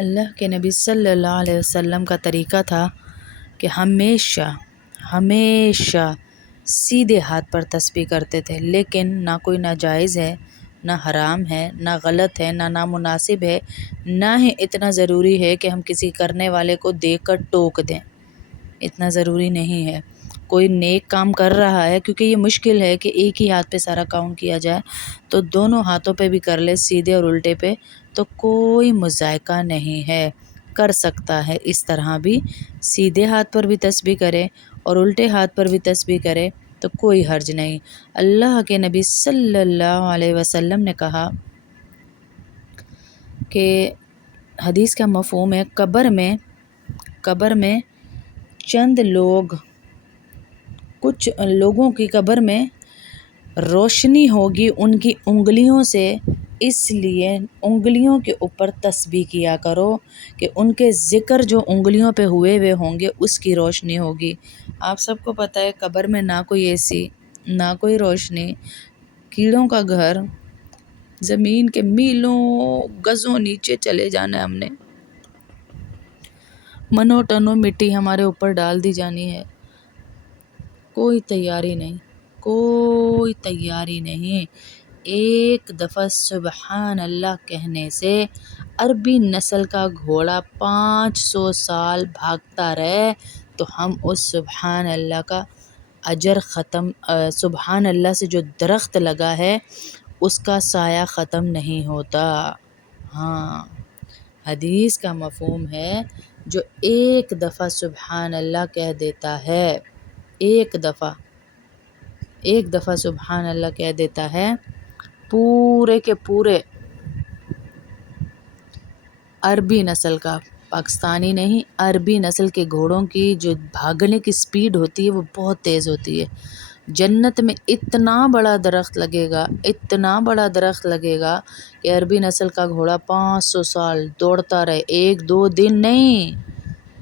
اللہ کے نبی صلی اللہ علیہ وسلم کا طریقہ تھا کہ ہمیشہ سیدھے ہاتھ پر تسبیح کرتے تھے، لیکن نہ کوئی ناجائز ہے، نہ حرام ہے، نہ غلط ہے، نہ نامناسب ہے، نہ ہی اتنا ضروری ہے کہ ہم کسی کرنے والے کو دیکھ کر ٹوک دیں۔ اتنا ضروری نہیں ہے۔ کوئی نیک کام کر رہا ہے، کیونکہ یہ مشکل ہے کہ ایک ہی ہاتھ پہ سارا کام کیا جائے، تو دونوں ہاتھوں پہ بھی کر لے، سیدھے اور الٹے پہ، تو کوئی مذائقہ نہیں ہے، کر سکتا ہے۔ اس طرح بھی سیدھے ہاتھ پر بھی تسبیح کرے اور الٹے ہاتھ پر بھی تسبیح کرے تو کوئی حرج نہیں۔ اللہ کے نبی صلی اللہ علیہ وسلم نے کہا کہ حدیث کا مفہوم ہے، قبر میں چند لوگ، کچھ لوگوں کی قبر میں روشنی ہوگی ان کی انگلیوں سے، اس لیے انگلیوں کے اوپر تسبیح کیا کرو کہ ان کے ذکر جو انگلیوں پہ ہوئے ہوں گے اس کی روشنی ہوگی۔ آپ سب کو پتہ ہے قبر میں نہ کوئی اے سی، نہ کوئی روشنی، کیڑوں کا گھر، زمین کے میلوں گزوں نیچے چلے جانا ہے، ہم نے منو ٹنوں مٹی ہمارے اوپر ڈال دی جانی ہے، کوئی تیاری نہیں۔ ایک دفعہ سبحان اللہ کہنے سے عربی نسل کا گھوڑا 500 سال بھاگتا رہے تو ہم اس سبحان اللہ کا اجر سبحان اللہ سے جو درخت لگا ہے اس کا سایہ ختم نہیں ہوتا۔ ہاں، حدیث کا مفہوم ہے، جو ایک دفعہ سبحان اللہ کہہ دیتا ہے، ایک دفعہ سبحان اللہ کہہ دیتا ہے، پورے کے پورے عربی نسل کا، پاکستانی نہیں، عربی نسل کے گھوڑوں کی جو بھاگنے کی سپیڈ ہوتی ہے وہ بہت تیز ہوتی ہے۔ جنت میں اتنا بڑا درخت لگے گا کہ عربی نسل کا گھوڑا 500 سال دوڑتا رہے، 1-2 دن نہیں،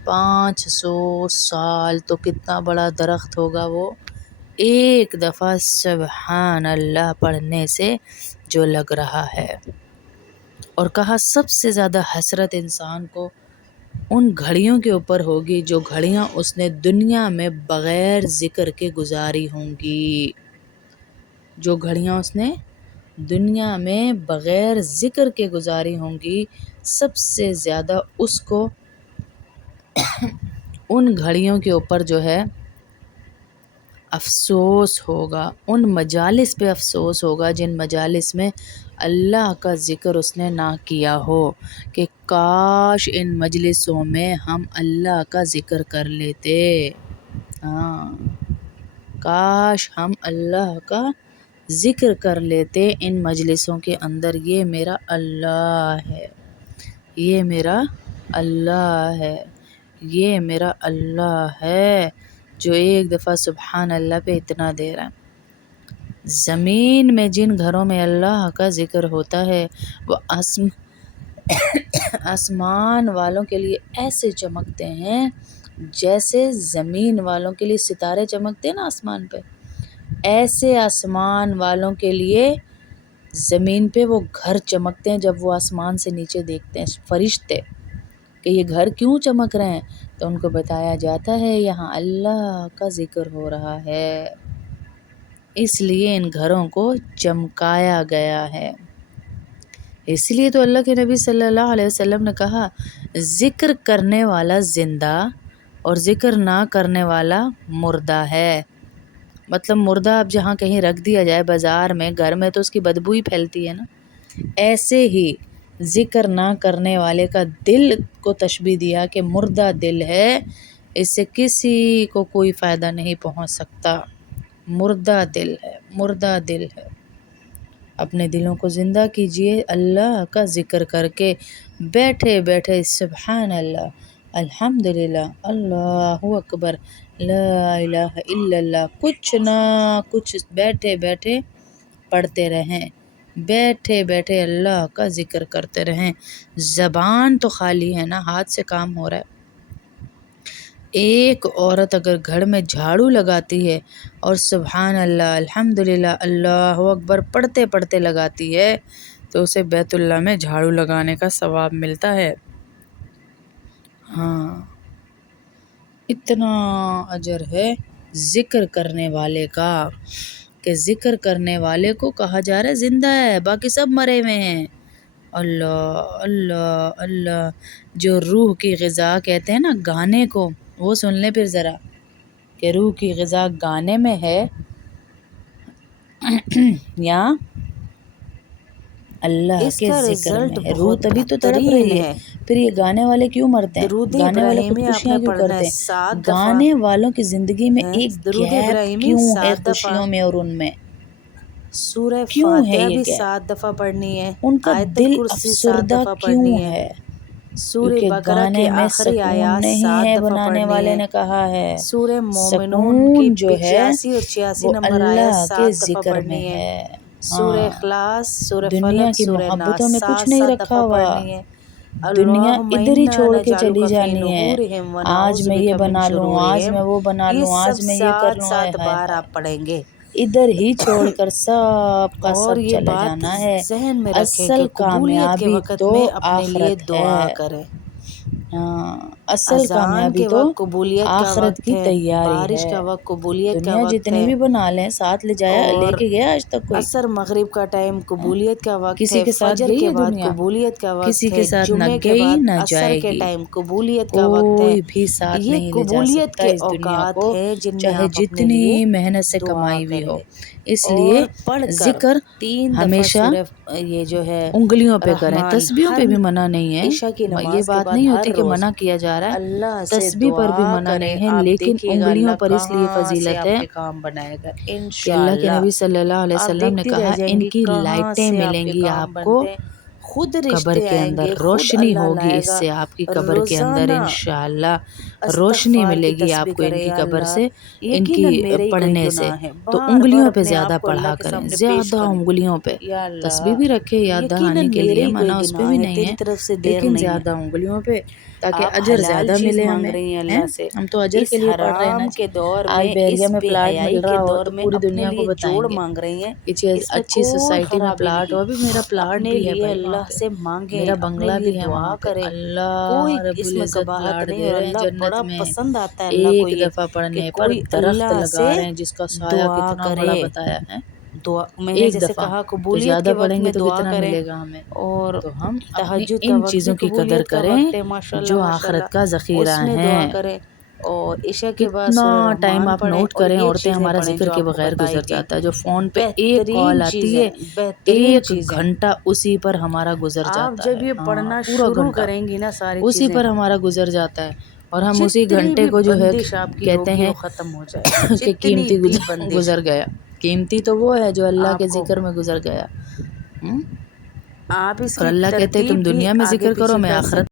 500 سال، تو کتنا بڑا درخت ہوگا وہ۔ ایک دفعہ سبحان اللہ پڑھنے سے جو لگ رہا ہے۔ اور کہا سب سے زیادہ حسرت انسان کو ان گھڑیوں کے اوپر ہوگی جو گھڑیاں اس نے دنیا میں بغیر ذکر کے گزاری ہوں گی، جو گھڑیاں اس نے دنیا میں بغیر ذکر کے گزاری ہوں گی، سب سے زیادہ اس کو ان گھڑیوں کے اوپر جو ہے افسوس ہوگا، ان مجالس پہ افسوس ہوگا جن مجالس میں اللہ کا ذکر اس نے نہ کیا ہو، کہ کاش ان مجلسوں میں ہم اللہ کا ذکر کر لیتے۔ ہاں، کاش ہم اللہ کا ذکر کر لیتے ان مجلسوں کے اندر۔ یہ میرا اللہ ہے، یہ میرا اللہ ہے، یہ میرا اللہ ہے، جو ایک دفعہ سبحان اللہ پہ اتنا دے رہا ہے۔ زمین میں جن گھروں میں اللہ کا ذکر ہوتا ہے وہ آسمان والوں کے لیے ایسے چمکتے ہیں جیسے زمین والوں کے لیے ستارے چمکتے ہیں نا آسمان پہ، ایسے آسمان والوں کے لیے زمین پہ وہ گھر چمکتے ہیں جب وہ آسمان سے نیچے دیکھتے ہیں فرشتے کہ یہ گھر کیوں چمک رہے ہیں، تو ان کو بتایا جاتا ہے یہاں اللہ کا ذکر ہو رہا ہے، اس لیے ان گھروں کو چمکایا گیا ہے۔ اس لیے تو اللہ کے نبی صلی اللہ علیہ وسلم نے کہا، ذکر کرنے والا زندہ اور ذکر نہ کرنے والا مردہ ہے۔ مطلب مردہ اب جہاں کہیں رکھ دیا جائے، بازار میں، گھر میں، تو اس کی بدبو ہی پھیلتی ہے نا، ایسے ہی ذکر نہ کرنے والے کا دل کو تشبیہ دیا کہ مردہ دل ہے، اس سے کسی کو کوئی فائدہ نہیں پہنچ سکتا، مردہ دل ہے۔ اپنے دلوں کو زندہ کیجئے اللہ کا ذکر کر کے، بیٹھے بیٹھے سبحان اللہ، الحمدللہ، اللہ اکبر، لا الہ الا اللہ، کچھ نہ کچھ بیٹھے بیٹھے پڑھتے رہیں، بیٹھے بیٹھے اللہ کا ذکر کرتے رہیں۔ زبان تو خالی ہے نا، ہاتھ سے کام ہو رہا ہے۔ ایک عورت اگر گھر میں جھاڑو لگاتی ہے اور سبحان اللہ، الحمدللہ، اللہ اکبر پڑھتے پڑھتے لگاتی ہے تو اسے بیت اللہ میں جھاڑو لگانے کا ثواب ملتا ہے۔ ہاں اتنا اجر ہے ذکر کرنے والے کا کہ ذکر کرنے والے کو کہا جا رہا ہے زندہ ہے، باقی سب مرے ہوئے ہیں۔ اللہ اللہ اللہ، جو روح کی غذا کہتے ہیں نا گانے کو، وہ سن لیں پھر ذرا کہ روح کی غذا گانے میں ہے یا اللہ اس کے کا ذکر رزلٹ میں ہے۔ روح بہت تبھی تو تڑپ بہترین رہی ہے، ہے۔ پھر یہ گانے والے کیوں مرتے ہیں؟ درود گانے والے ابراہیمی آپ خودکشیاں نے کیوں پڑھنا کرتے ہے ہیں؟ 7 دفعہ، گانے والوں کی زندگی میں ایک درود گیپ ابراہیمی کیوں ہے 7 دفعہ، خوشیوں میں اور ان میں؟ سورہ کیوں ہے فاتحہ یہ بھی گیپ؟ 7 دفعہ پڑھنی ہے، ان کا آیت دل الکرسی 7 افسردہ دفعہ کیوں پڑھنی ہے، ہے؟ سورہ کیونکہ بقرہ گانے کے میں آخری سکون آیات نہیں 7 ہے، دفعہ بنانے پڑھنی والے ہے، نے کہا ہے۔ سورہ مومنون کی سکون جو ہے 85 اور 86 وہ نمبر آیت اللہ کے 7 دفعہ ذکر میں پڑھنی ہے، ہے۔ سورہ ہاں، اخلاص، سورہ دنیا فلق، کی سورہ ناس محبتوں میں کچھ نہیں 7 رکھا دفعہ ہوا، پڑھنی ہے۔ دنیا اللہم ادھر ہی انا چھوڑ کے چلی نجعلک فی جانی ہے۔ نحورہم آج ونعوذ میں بک یہ من بنا لوں، آج شرورہم، میں وہ بنا یہ لوں، سب آج میں یہ کر لوں، ہائے 7 ہائے بار ہائے، آپ پڑھیں گے۔ ادھر ہی چھوڑ کر سب کا اور سب یہ چلے بات جانا ہے۔ ذہن میں رکھیں اصل کہ قبولیت کے کامیابی وقت تو میں اپنے لیے آخرت دعا ہے۔ کریں۔ ہاں، اصل اذان کامیابی کے تو وقت قبولیت کا آخرت وقت کی ہے، تیاری بارش ہے۔ کا وقت قبولیت کا دنیا وقت جتنی ہے، بھی بنا لیں، ساتھ لے اور کے گیا آج تک کوئی؟ عصر مغرب کا ٹائم ہاں؟ قبولیت کا وقت کسی ہے، کے ساتھ فجر گئی کے ہے بعد دنیا؟ قبولیت کا کسی وقت کے ہے، ساتھ نہ جمعے کے گئی بعد نہ عصر جائے کے گی، ٹائم قبولیت کا وقت ہے۔ کوئی بھی ساتھ یہ نہیں لے جا قبولیت سکتا کے اس دنیا اوقات کو، ہیں جن میں چاہے آپ اپنے جتنی لیے محنت سے دعا کمائی ہوئی ہو۔ کریں، اس لیے اور پڑھ کر ذکر 3 دفعہ ہمیشہ سورہ یہ جو ہے انگلیوں پہ کریں، رحمان، تسبیحوں ہر پہ بھی منع نہیں ہے، عشاء کی یہ نماز کے بات بعد نہیں ہر ہوتی کہ روز منع کیا جا رہا ہے، اللہ سے تسبیح پر بھی دعا منع کریں، نہیں ہے، آپ لیکن دیکھیے گا انگلیوں اللہ پر اس لیے کہاں سے فضیلت آپ ہے کے کام بنائے گا کہ اللہ کے انشاءاللہ۔ نبی صلی اللہ علیہ آپ وسلم نے دیکھتی رہ کہا جائیں ان گی کی کہاں لائٹیں سے آپ ملیں کے گی کام آپ کو بنتے ہیں، خود قبر رشتے کے آئیں اندر، گے، خود روشنی اللہ ہوگی لائے اس گا۔ سے آپ کی قبر کے اندر روزانہ انشاءاللہ، روشنی استغفار ملے کی گی آپ تسبیح کو ان کرے، کی یا قبر اللہ سے، ان کی یقیناً میرے ہی کوئی پڑھنے سے۔ گناہ ہے، تو بار بار انگلیوں پہ اپنے زیادہ آپ کو اللہ پڑھا کے کریں، سامنے پیش زیادہ کریں، انگلیوں پہ، یا اللہ تسبیح بھی رکھے یاد دہانی یقیناً کے میرے لیے، ہی کوئی منع اس پہ گناہ بھی ہے، نہیں تیری ہے، طرف سے دیر لیکن نہیں ہے۔ زیادہ انگلیوں پہ تاکہ آپ اجر حلال زیادہ چیز ملے مانگ ہمیں، رہی ہیں ہیں؟ اللہ سے، ہم تو اجر اس کے لیے پڑھ رہے ہیں نا حرام جی۔ کے دور آج میں، بیریا اس میں بے پلاٹ حیائی مل کے رہا ہو دور تو میں پوری اپنے دنیا کو لیے بتائیں جوڑ گے مانگ رہی ہیں، کہ اس میں اچھی کوئی سوسائٹی میں خرابی پلاٹ ہو، نہیں۔ ابھی میرا پلاٹ اپنے بھی ہے لیے بھائی وہاں اللہ پہ، سے مانگیں، میرا اپنے بنگلہ لیے بھی ہے دعا وہاں پہ، کریں، اللہ کوئی رب اس میں العزت قباحت پلاٹ نہیں، دے اور رہے ہیں اللہ جنت بڑا میں، پسند آتا ہے اللہ کو ایک یہ دفعہ کہ پڑھنے پر کوئی درخت اللہ لگا سے رہے ہیں جس کا سایہ دعا کتنا بڑا کرے۔ بتایا ہے، دعا میں نے ایک جیسے دفعہ، کہا تو قبولیت زیادہ کے وقت پڑھیں گے میں تو دعا کتنا کریں، ملے گا ہمیں؟ اور تو ہم اپنی تہجد کا ان وقت بھی چیزوں کی قدر قبولیت کا کریں وقت ہے، ماشاءاللہ جو ماشاءاللہ، آخرت کا ذخیرہ اس میں دعا ہیں۔ کریں، اور عشاء کے بعد کتنا سورہ ٹائم رحمان آپ پڑھیں، نوٹ اور کریں، یہ عورتیں چیزیں ہمارا پڑھیں ذکر جو کے آپ کو بغیر بتائی گزر گئیں، جاتا ہے، جو فون پہ ایک کال بہترین آتی چیزیں، ہے، بہترین ایک چیزیں۔ گھنٹہ اسی پر ہمارا گزر آپ جاتا جب ہے، یہ ہاں پڑھنا پورا شروع گھنٹہ کریں گی نا ساری اسی چیزیں، پر ہمارا گزر جاتا ہے، اور ہم اسی جتنی گھنٹے بھی کو جو ہے بندش آپ کی کہتے ہوگی ہیں وہ ختم ہو جائے گی، کہ جتنی قیمتی بھی بندش گزر گیا۔ قیمتی تو وہ ہے جو اللہ کے آپ کو، ذکر میں گزر گیا، آپ اس اور کی اللہ کہتے ہیں تم ترتیب بھی دنیا میں آگے ذکر کرو، پیچھے میں کر آخرت سکتے